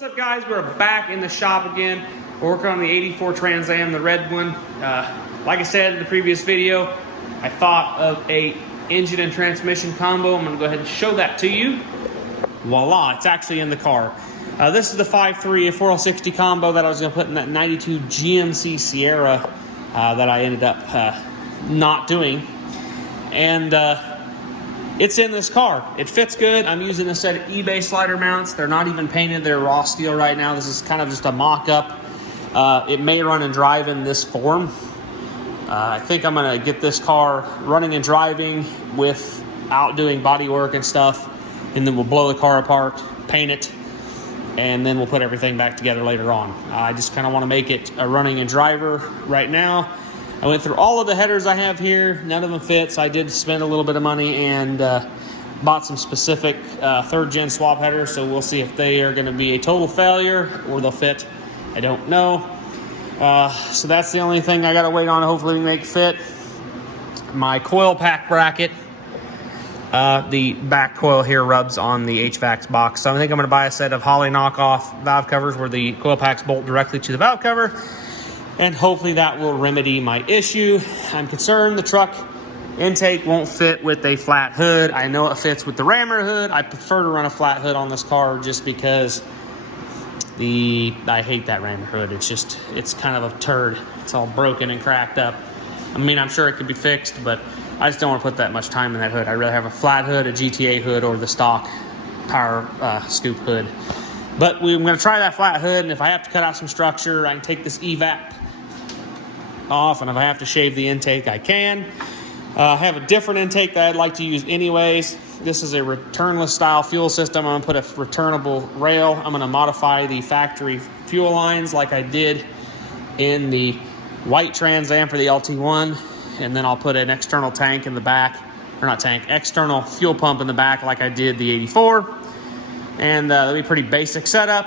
What's up, guys? We're back in the shop again. We're working on the 84 Trans Am, the red one. Like I said in the previous video, I thought of a engine and transmission combo. I'm gonna go ahead and show that to you. Voila, it's actually in the car. This is the 5.3 4L60 combo that I was gonna put in that 92 GMC Sierra that I ended up not doing. And it's in this car. It fits good. I'm using a set of eBay slider mounts. They're not even painted. They're raw steel right now. This is kind of just a mock-up. It may run and drive in this form. I think I'm gonna get this car running and driving without doing body work and stuff, and then we'll blow the car apart, paint it, and then we'll put everything back together later on. I just kind of want to make it a running and driver right now. I went through all of the headers I have here. None of them fit, so I did spend a little bit of money and bought some specific third-gen swap headers, so we'll see if they are going to be a total failure or they'll fit. I don't know. So that's the only thing I got to wait on. Hopefully we make fit. My coil pack bracket. The back coil here rubs on the HVAC box, so I think I'm going to buy a set of Holley knockoff valve covers where the coil packs bolt directly to the valve cover. And hopefully that will remedy my issue. I'm concerned the truck intake won't fit with a flat hood. I know it fits with the rammer hood. I prefer to run a flat hood on this car just because I hate that rammer hood. It's kind of a turd. It's all broken and cracked up. I mean, I'm sure it could be fixed, but I just don't want to put that much time in that hood. I'd rather have a flat hood, a GTA hood, or the stock tire scoop hood. But I'm going to try that flat hood, and if I have to cut out some structure, I can take this EVAP off, and if I have to shave the intake, I can. I have a different intake that I'd like to use anyways. This is a returnless style fuel system. I'm going to put a returnable rail. I'm going to modify the factory fuel lines like I did in the white Trans Am for the LT1, and then I'll put an external tank in the back, or not tank, external fuel pump in the back like I did the 84, and that'll be a pretty basic setup.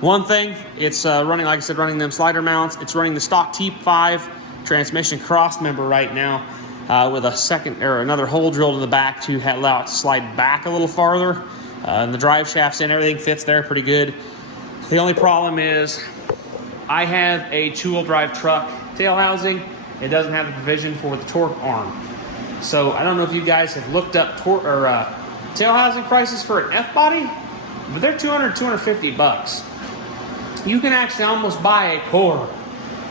One thing, it's running, like I said, running them slider mounts. It's running the stock T5 transmission cross member right now with a second or another hole drilled in the back to allow it to slide back a little farther. And the drive shafts and everything fits there pretty good. The only problem is I have a two-wheel drive truck tail housing. It doesn't have the provision for the torque arm. So I don't know if you guys have looked up tail housing prices for an F-body, but they're 200, 250 bucks. You can actually almost buy a core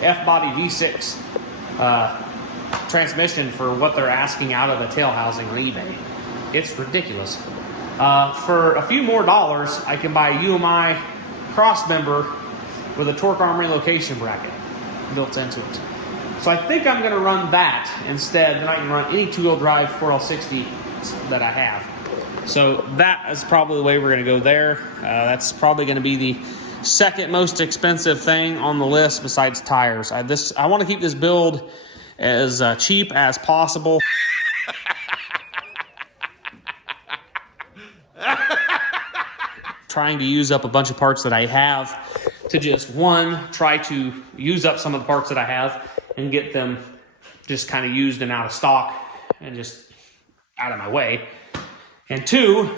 F-body V6 transmission for what they're asking out of the tail housing on eBay. It's ridiculous. For a few more dollars, I can buy a UMI cross member with a torque arm relocation bracket built into it. So I think I'm going to run that instead than I can run any two-wheel drive 4L60 that I have. So that is probably the way we're going to go there. That's probably going to be the second most expensive thing on the list besides tires. I want to keep this build as cheap as possible. Trying to use up a bunch of parts that I have to just, one, try to use up some of the parts that I have and get them just kind of used and out of stock and just out of my way. And two,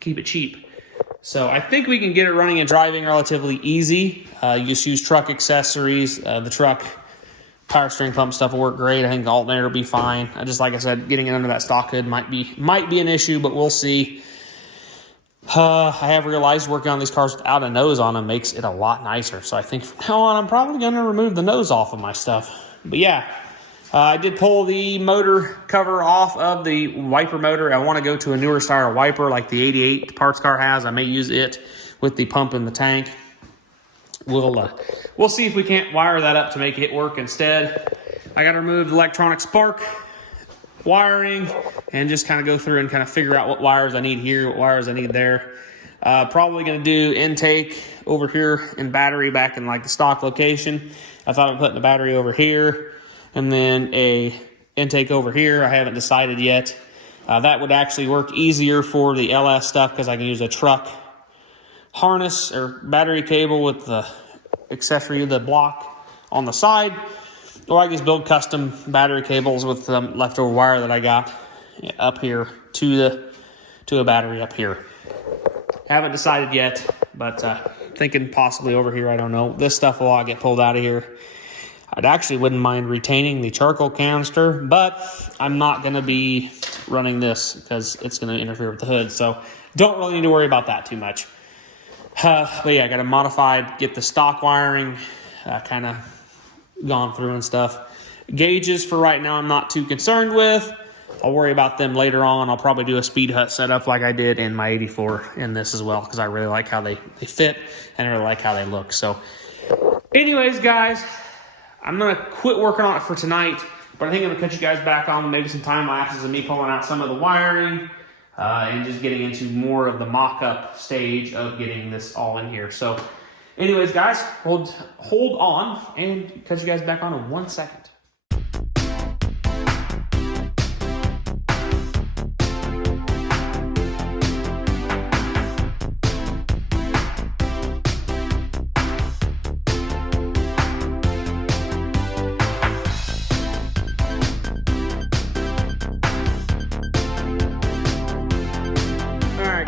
keep it cheap. So I think we can get it running and driving relatively easy. You just use truck accessories. The truck power steering pump stuff will work great. I think the alternator will be fine. Like I said, getting it under that stock hood might be an issue, but we'll see. I have realized working on these cars without a nose on them makes it a lot nicer. So I think from now on, I'm probably going to remove the nose off of my stuff. But yeah, I did pull the motor cover off of the wiper motor. I want to go to a newer style wiper like the 88 parts car has. I may use it with the pump in the tank. We'll see if we can't wire that up to make it work instead. I got to remove the electronic spark wiring and just kind of go through and kind of figure out what wires I need here, what wires I need there. Probably going to do intake over here and battery back in like the stock location. I thought of putting the battery over here and then a intake over here. I haven't decided yet. That would actually work easier for the LS stuff because I can use a truck harness or battery cable with the accessory, the block on the side. Or I just build custom battery cables with the leftover wire that I got up here to a battery up here. Haven't decided yet, but thinking possibly over here, I don't know. This stuff will all get pulled out of here. I'd actually wouldn't mind retaining the charcoal canister, but I'm not going to be running this because it's going to interfere with the hood. So don't really need to worry about that too much. But yeah, I got to modify, get the stock wiring kind of gone through and stuff. Gauges for right now I'm not too concerned with. I'll worry about them later on. I'll probably do a speed hut setup like I did in my 84 in this as well, because I really like how they fit and I really like how they look. So anyways, guys, I'm going to quit working on it for tonight, but I think I'm going to cut you guys back on maybe some time lapses of me pulling out some of the wiring and just getting into more of the mock-up stage of getting this all in here. So anyways, guys, hold on and cut you guys back on in 1 second.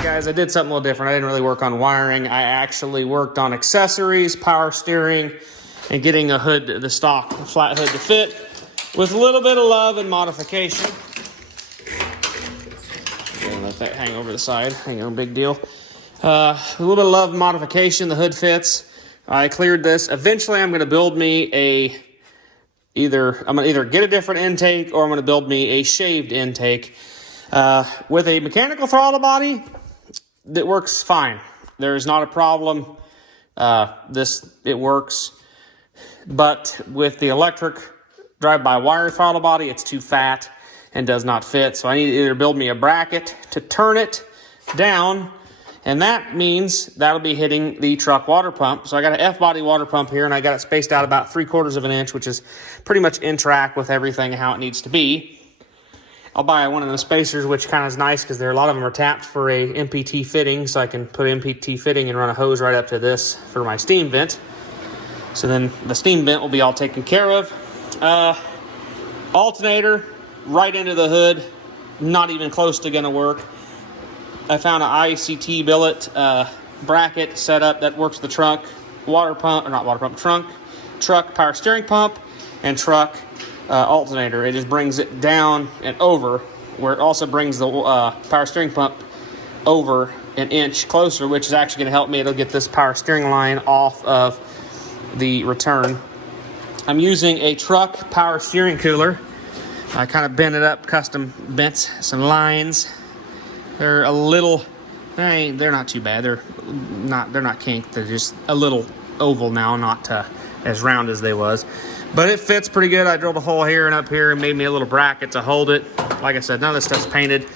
Guys, I did something a little different. I didn't really work on wiring. I actually worked on accessories, power steering, and getting a hood, the stock flat hood to fit with a little bit of love and modification. Gonna let that hang over the side. Hang on, big deal. A little bit of love and modification. The hood fits. I cleared this. Eventually, I'm going to build me I'm going to either get a different intake or I'm going to build me a shaved intake with a mechanical throttle body. That works fine. There's not a problem. It works. But with the electric drive-by-wire throttle body, it's too fat and does not fit. So I need to either build me a bracket to turn it down, and that means that'll be hitting the truck water pump. So I got an F-body water pump here, and I got it spaced out about 3/4 of an inch, which is pretty much in track with everything how it needs to be. I'll buy one of the spacers, which kind of is nice because a lot of them are tapped for a MPT fitting, so I can put MPT fitting and run a hose right up to this for my steam vent. So then the steam vent will be all taken care of. Alternator right into the hood, not even close to gonna work. I found an ICT billet bracket setup that works the truck water pump, or not water pump, truck power steering pump, and truck alternator. It just brings it down and over, where it also brings the power steering pump over an inch closer, which is actually going to help me. It'll get this power steering line off of the return. I'm using a truck power steering cooler. I kind of bent it up, custom bent some lines. They're a little, they're not too bad. They're not kinked. They're just a little oval now, not as round as they was. But it fits pretty good. I drilled a hole here and up here and made me a little bracket to hold it. Like I said, none of this stuff's painted.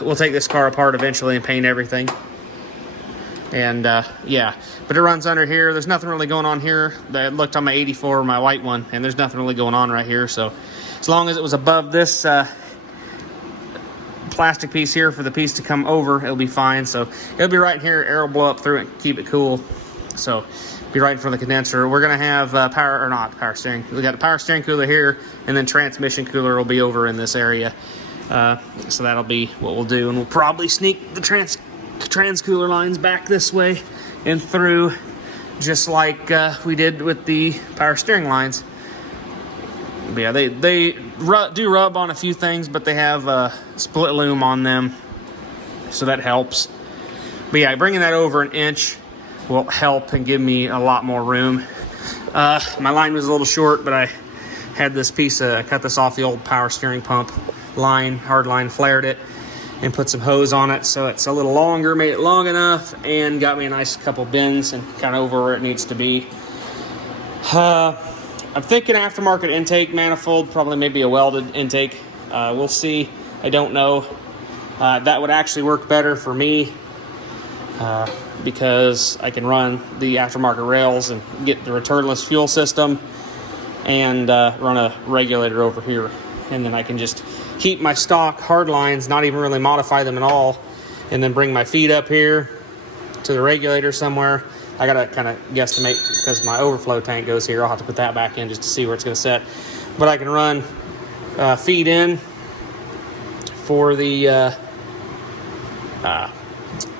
We'll take this car apart eventually and paint everything. And yeah, but it runs under here. There's nothing really going on here. I looked on my 84, my white one, and there's nothing really going on right here. So as long as it was above this plastic piece here for the piece to come over, it'll be fine. So it'll be right here. Air will blow up through it and keep it cool. So be right in front of the condenser. We're gonna have power steering. We got a power steering cooler here, and then transmission cooler will be over in this area. So that'll be what we'll do, and we'll probably sneak the trans cooler lines back this way and through, just like we did with the power steering lines. But yeah, they do rub on a few things, but they have split loom on them, so that helps. But yeah, bringing that over an inch will help and give me a lot more room. My line was a little short, but I had this piece cut this off the old power steering pump line, hard line, flared it, and put some hose on it, so it's a little longer, made it long enough, and got me a nice couple bends and kind of over where it needs to be. I'm thinking aftermarket intake manifold, probably maybe a welded intake. We'll see. I don't know. That would actually work better for me because I can run the aftermarket rails and get the returnless fuel system and run a regulator over here. And then I can just keep my stock hard lines, not even really modify them at all, and then bring my feet up here to the regulator somewhere. I gotta kind of guesstimate because my overflow tank goes here. I'll have to put that back in just to see where it's gonna set. But I can run feed in for the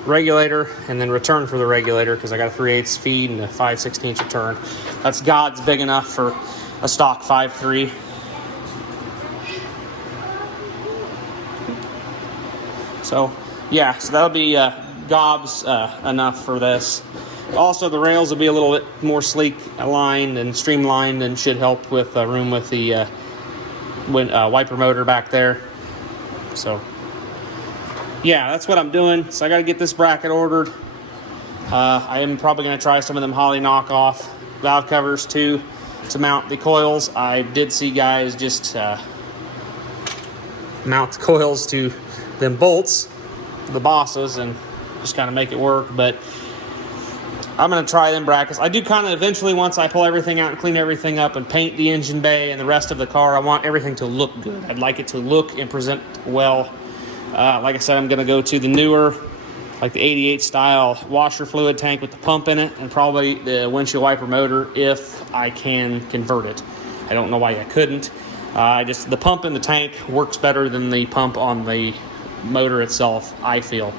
regulator and then return for the regulator because I got a 3/8 feed and a 5/16 return. That's God's big enough for a stock 5.3. So yeah, so that'll be gobs enough for this. Also, the rails will be a little bit more sleek aligned and streamlined and should help with room with the wiper motor back there. So yeah, that's what I'm doing. So I got to get this bracket ordered. I am probably going to try some of them Holley knockoff valve covers too to mount the coils. I did see guys just mount the coils to them bolts, the bosses, and just kind of make it work. But I'm going to try them brackets. I do kind of eventually, once I pull everything out and clean everything up and paint the engine bay and the rest of the car, I want everything to look good. I'd like it to look and present well. Like I said, I'm going to go to the newer, like the 88 style washer fluid tank with the pump in it, and probably the windshield wiper motor if I can convert it. I don't know why I couldn't. The pump in the tank works better than the pump on the motor itself, I feel.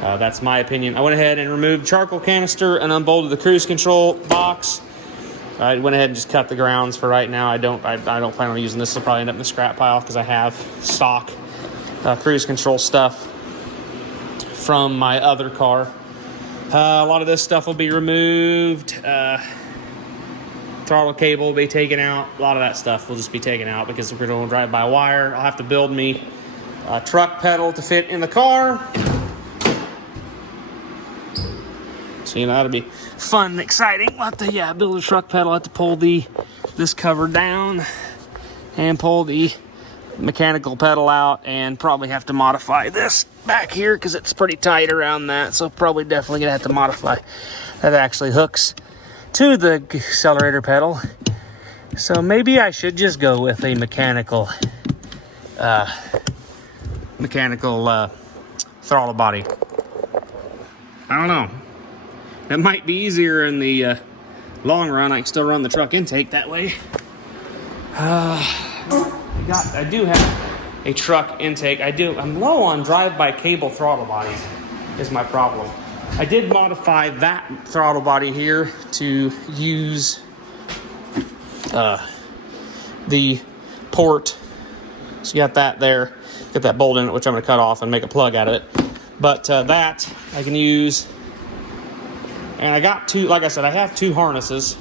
That's my opinion. I went ahead and removed the charcoal canister and unbolted the cruise control box. I went ahead and just cut the grounds for right now. I don't plan on using this. It'll probably end up in the scrap pile because I have stock cruise control stuff from my other car. A lot of this stuff will be removed. Throttle cable will be taken out. A lot of that stuff will just be taken out because we're going to drive by wire. I'll have to build me a truck pedal to fit in the car. So, that'll be fun and exciting. We'll have to, build a truck pedal. I'll have to pull this cover down and pull the mechanical pedal out, and probably have to modify this back here because it's pretty tight around that. So probably definitely gonna have to modify. That actually hooks to the accelerator pedal. So maybe I should just go with a mechanical throttle body. I don't know. That might be easier in the long run. I can still run the truck intake that way. I do have a truck intake. I'm low on drive-by cable throttle bodies is my problem. I did modify that throttle body here to use the port. So you got that there. Get that bolt in it, which I'm going to cut off and make a plug out of it. But that I can use. And I got like I said, I have two harnesses.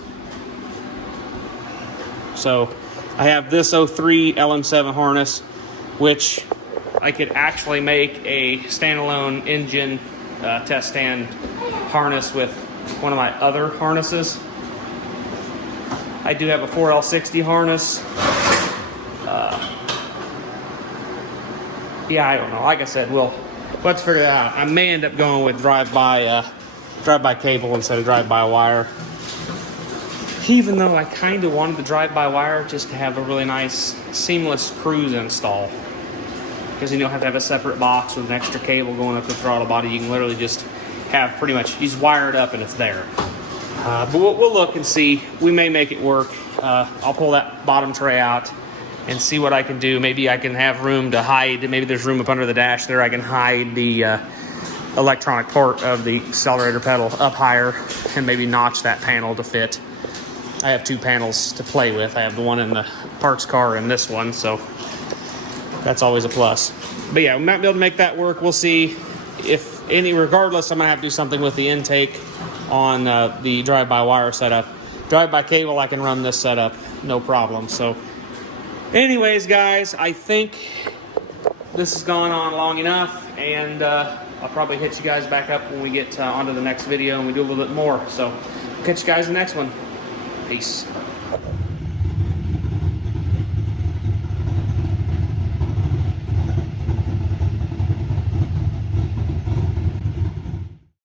So I have this 03 LM7 harness, which I could actually make a standalone engine test stand harness with one of my other harnesses. I do have a 4L60 harness. I don't know. Like I said, we'll have to figure that out. I may end up going with drive-by cable instead of drive-by wire. Even though I kind of wanted the drive-by wire just to have a really nice seamless cruise install. Because you don't have to have a separate box with an extra cable going up the throttle body. You can literally just have pretty much, he's wired up and it's there. But we'll look and see. We may make it work. I'll pull that bottom tray out and see what I can do. Maybe I can have room to hide. Maybe there's room up under the dash there. I can hide the electronic port of the accelerator pedal up higher and maybe notch that panel to fit. I have two panels to play with. I have the one in the parts car and this one, so that's always a plus. But yeah, we might be able to make that work. We'll see. If any, regardless, I'm gonna have to do something with the intake on the drive-by wire setup. Drive-by cable, I can run this setup, no problem. So anyways, guys, I think this has gone on long enough, and I'll probably hit you guys back up when we get onto the next video and we do a little bit more. So catch you guys in the next one. Peace.